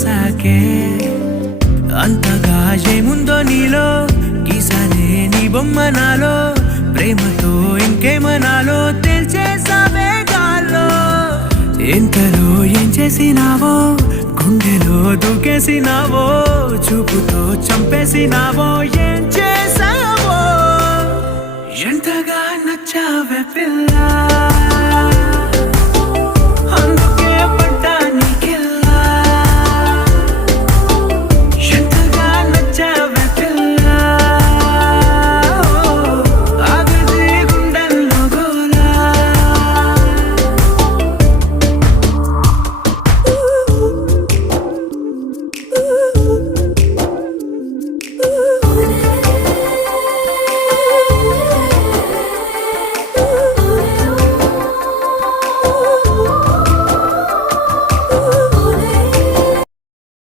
పోసాకే అంతగా ఏముందో నీలో గీసానే నీ బొమ్మ నాలో ప్రేమతో ఇంకేమనాలో తెలిచేసావే గాల్లో ఎంతలో ఏం చేసినావో గుండెలో దూకేసినావో చూపుతో చంపేసినావో ఏం చేసావో ఎంతగా నచ్చావే పిల్ల